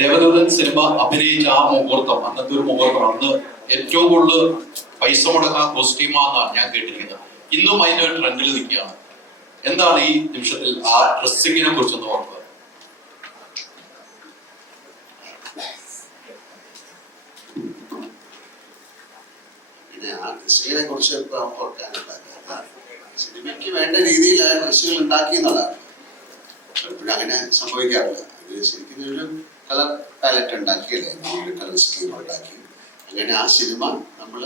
Devadoothan cinema അഭിനയിച്ച ആ മുഹൂർത്തം, അന്നത്തെ ഒരു മുഹൂർത്തം, അന്ന് ഏറ്റവും കൂടുതൽ പൈസ മുടക്കാൻ കോസ്റ്റ്യൂമാന്നാണ് ഞാൻ കേട്ടിരിക്കുന്നത്. ഇന്നും അതിന്റെ ഒരു ട്രെൻഡിൽ നിൽക്കുകയാണ്. എന്താണ് ഈ നിമിഷത്തിൽ ആ ഡ്രസ്സിങ്ങിനെ കുറിച്ചൊന്ന് ഓർക്കുക? ഡ്രസ്സുകളെ കുറിച്ച് സിനിമയ്ക്ക് വേണ്ട രീതിയിൽ ആ ഡ്രസ്സുകൾ ഉണ്ടാക്കി എന്നുള്ളതാണ്. എപ്പോഴും അങ്ങനെ സംഭവിക്കാറില്ല. ഇത് ശരിക്കും ഒരു കളർ പാലറ്റ് ഉണ്ടാക്കിയല്ലേ, ഒരു കളർ സ്കീം ഉണ്ടാക്കി അങ്ങനെ ആ സിനിമ നമ്മൾ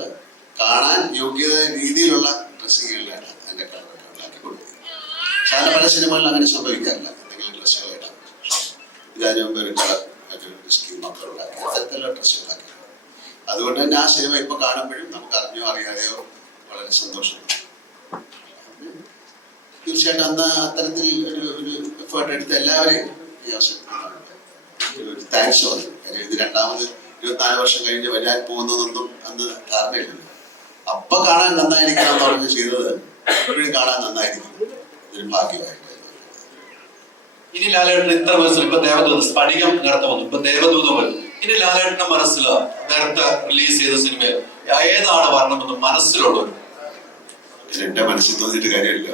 കാണാൻ യോഗ്യത രീതിയിലുള്ള ഡ്രസ്സുകളിലാണ് അതിൻ്റെ കളറൊക്കെ ഉണ്ടാക്കി കൊടുക്കുന്നത്. സാധാരണ പല സിനിമകളിൽ അങ്ങനെ സംഭവിക്കാറില്ല. എന്തെങ്കിലും ഡ്രസ്സുകൾ ഇടാം, ഇതിനു മുമ്പ് ഒരു കളർ മറ്റൊരു സ്കീമൊക്കെ ഉണ്ടാക്കി അത്തരത്തിലുള്ള ഡ്രസ്സുകളാക്കി. അതുകൊണ്ട് തന്നെ ആ സിനിമ ഇപ്പൊ കാണുമ്പോഴും നമുക്ക് അറിഞ്ഞോ അറിയാതെയോ വളരെ സന്തോഷം. തീർച്ചയായിട്ടും അന്ന് അത്തരത്തിൽ ഒരു എഫേർട്ട് എടുത്ത എല്ലാവരെയും ഈ അവസരത്തിൽ ഒരു താങ്ക്സ് പറഞ്ഞു. കാര്യം ഇത് രണ്ടാമത് 24 വർഷം കഴിഞ്ഞ് വരാൻ പോകുന്നതൊന്നും അന്ന് ധാരണയില്ലല്ലോ. അപ്പൊ കാണാൻ നന്നായിരിക്കണം എന്ന് പറഞ്ഞ് ചെയ്തത് എപ്പോഴും കാണാൻ നന്നായിരിക്കും. ഇതൊരു ഭാഗ്യമായിട്ട്. ഇനി ലാലേട്ടൻ ഇത്ര മനസ്സിൽ ഇപ്പൊ ദേവദൂതൻ സ്ഫടികം നേരത്തെ വന്നു, ഇപ്പൊ ദേവദൂതൻ വരും. ഇനി ലാലേട്ടന്റെ മനസ്സിൽ നേരത്തെ റിലീസ് ചെയ്ത സിനിമയിൽ ഏതാണ് വരണമെന്ന് മനസ്സിലുള്ളത്? എന്റെ മനസ്സിൽ തോന്നിയിട്ട് കാര്യമില്ല.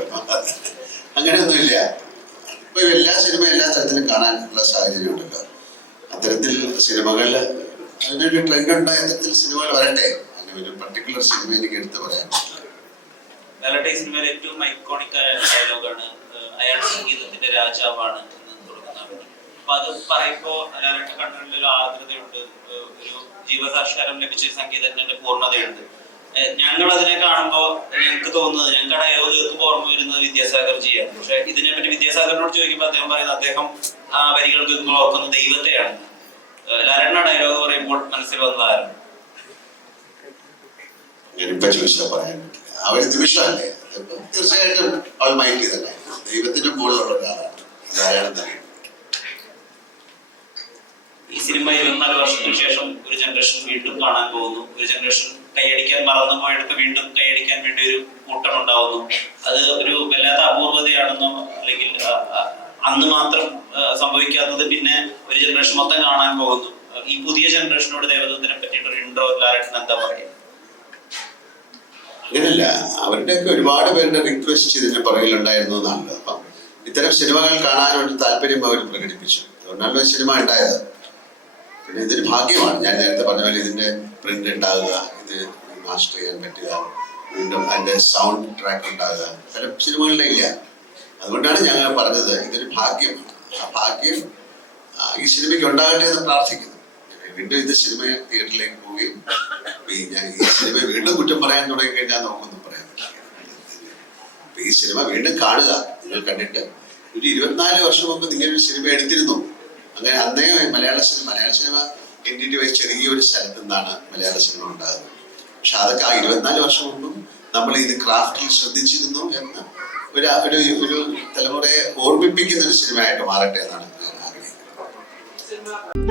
അങ്ങനെയൊന്നുമില്ല. ഇപ്പൊ എല്ലാ സിനിമയും എല്ലാ തരത്തിലും കാണാനുള്ള സാഹചര്യം ഉണ്ടല്ലോ. അത്തരത്തിൽ സിനിമകളിൽ അതിനൊരു ട്രെൻഡ് ഉണ്ടായ അത്തരത്തിൽ സിനിമകൾ വരട്ടെ. അങ്ങനെ ഒരു പർട്ടിക്കുലർ സിനിമ എനിക്ക് എടുത്ത് പറയാൻ പറ്റില്ല. ലാലേട്ടൻ ഈ സിനിമയിൽ ഏറ്റവും ഐക്കോണിക് ആയ ഡയലോഗാണ് അയാൾ സംഗീതത്തിന്റെ രാജാവാണ് എന്ന് തുടങ്ങുന്നതാണ്. അപ്പൊ അത് പറയുമ്പോ ലാലേട്ടൻ കണ്ണുകളിൽ ഒരു ആർദ്രതയുണ്ട്, ഒരു ജീവസാക്ഷാത്കാരം ലഭിച്ച സംഗീതജ്ഞന്റെ പൂർണ്ണതയുണ്ട്. ഞങ്ങൾ അതിനെ കാണുമ്പോൾ ഞങ്ങൾക്ക് തോന്നുന്നത്, ഞങ്ങളുടെ ഡയലോഗ് കേൾക്കുമ്പോൾ ഓർമ്മ വരുന്നത് വിദ്യാസാഗർജിയാണ്. പക്ഷെ ഇതിനെപ്പറ്റി വിദ്യാസാഗറിനോട് ചോദിക്കുമ്പോൾ അദ്ദേഹം പറയുന്നത് അദ്ദേഹം ആ വരികൾ കേൾക്കുമ്പോൾ ഓർക്കുന്നത് ദൈവത്തെയാണ്. ലാലേട്ടൻ ഡയലോഗ് പറയുമ്പോൾ മനസ്സിൽ വന്നതായിരുന്നു. ഞാനിപ്പോ ചോദിച്ചാൽ പറയാൻ പറ്റില്ല. ആ ഒരു നിമിഷമല്ലേ, തീർച്ചയായിട്ടും അവൾ മൈൻഡ് ചെയ്തല്ലേ, ദൈവത്തിന്റെ മുകളിലുള്ള ഒരാളാണ്. ധാരാളം തന്നെ. ഈ സിനിമ 24 വർഷത്തിന് ശേഷം ഒരു ജനറേഷൻ വീണ്ടും കാണാൻ പോകുന്നു. ഒരു ജനറേഷൻ കൈയടിക്കാൻ മറന്നു പോയെടുത്ത് വീണ്ടും കൈയടിക്കാൻ വേണ്ടി ഒരു കൂട്ടം ഉണ്ടാവുന്നു. അത് ഒരു വല്ലാത്ത അപൂർവതയാണെന്നോ അല്ലെങ്കിൽ അന്ന് മാത്രം സംഭവിക്കാത്തത് പിന്നെ ഒരു ജനറേഷൻ മൊത്തം കാണാൻ പോകുന്നു. ഈ പുതിയ ജനറേഷനോട് ദേവദൂതനെ പറ്റിയിട്ടൊരു ഇൻട്രോ ലാലേട്ടൻ എന്താ പറയുക? അങ്ങനെയല്ല, അവരുടെയൊക്കെ ഒരുപാട് പേരുടെ റിക്വസ്റ്റ് ഇതിന്റെ പുറകിലുണ്ടായിരുന്നു എന്നാണല്ലോ. അപ്പം ഇത്തരം സിനിമകൾ കാണാനൊരു താല്പര്യം അവർ പ്രകടിപ്പിച്ചു. അതുകൊണ്ടാണ് സിനിമ ഉണ്ടായത്. പിന്നെ ഇതൊരു ഭാഗ്യമാണ്. ഞാൻ നേരത്തെ പറഞ്ഞ പോലെ ഇതിന്റെ പ്രിന്റ് ഉണ്ടാകുക, ഇത് മാസ്റ്റർ ചെയ്യാൻ പറ്റുക, വീണ്ടും അതിന്റെ സൗണ്ട് ട്രാക്ക് ഉണ്ടാകുക, പല സിനിമകളിലും ഇല്ല. അതുകൊണ്ടാണ് ഞങ്ങൾ പറഞ്ഞത് ഇതൊരു ഭാഗ്യമാണ്. ആ ഭാഗ്യം ഈ സിനിമയ്ക്ക് ഉണ്ടാകട്ടെ എന്ന് പ്രാർത്ഥിക്കുന്നു. വീണ്ടും ഇത് സിനിമ തിയേറ്ററിലേക്ക് പോവുകയും ഞാൻ ഈ സിനിമ വീണ്ടും കുറ്റം പറയാൻ തുടങ്ങി കഴിഞ്ഞാൽ നമുക്കൊന്നും പറയാൻ പറ്റില്ല. ഈ സിനിമ വീണ്ടും കാണുക. നിങ്ങൾ കണ്ടിട്ട് ഒരു 24 വർഷം മുമ്പ് നിങ്ങളൊരു സിനിമ എടുത്തിരുന്നു. അങ്ങനെ അന്നേ മലയാള സിനിമ എൻറ്റിറ്റി വൈസ് ചെറിയൊരു സ്ഥലത്ത് നിന്നാണ് മലയാള സിനിമ ഉണ്ടാകുന്നത്. പക്ഷെ അതൊക്കെ ആ 24 വർഷം മുമ്പും നമ്മൾ ഇത് ക്രാഫ്റ്റിൽ ശ്രദ്ധിച്ചിരുന്നു എന്ന് ഒരു തലമുറയെ ഓർമ്മിപ്പിക്കുന്ന ഒരു സിനിമയായിട്ട് മാറട്ടെ എന്നാണ് ഞാൻ ആഗ്രഹിക്കുന്നത്.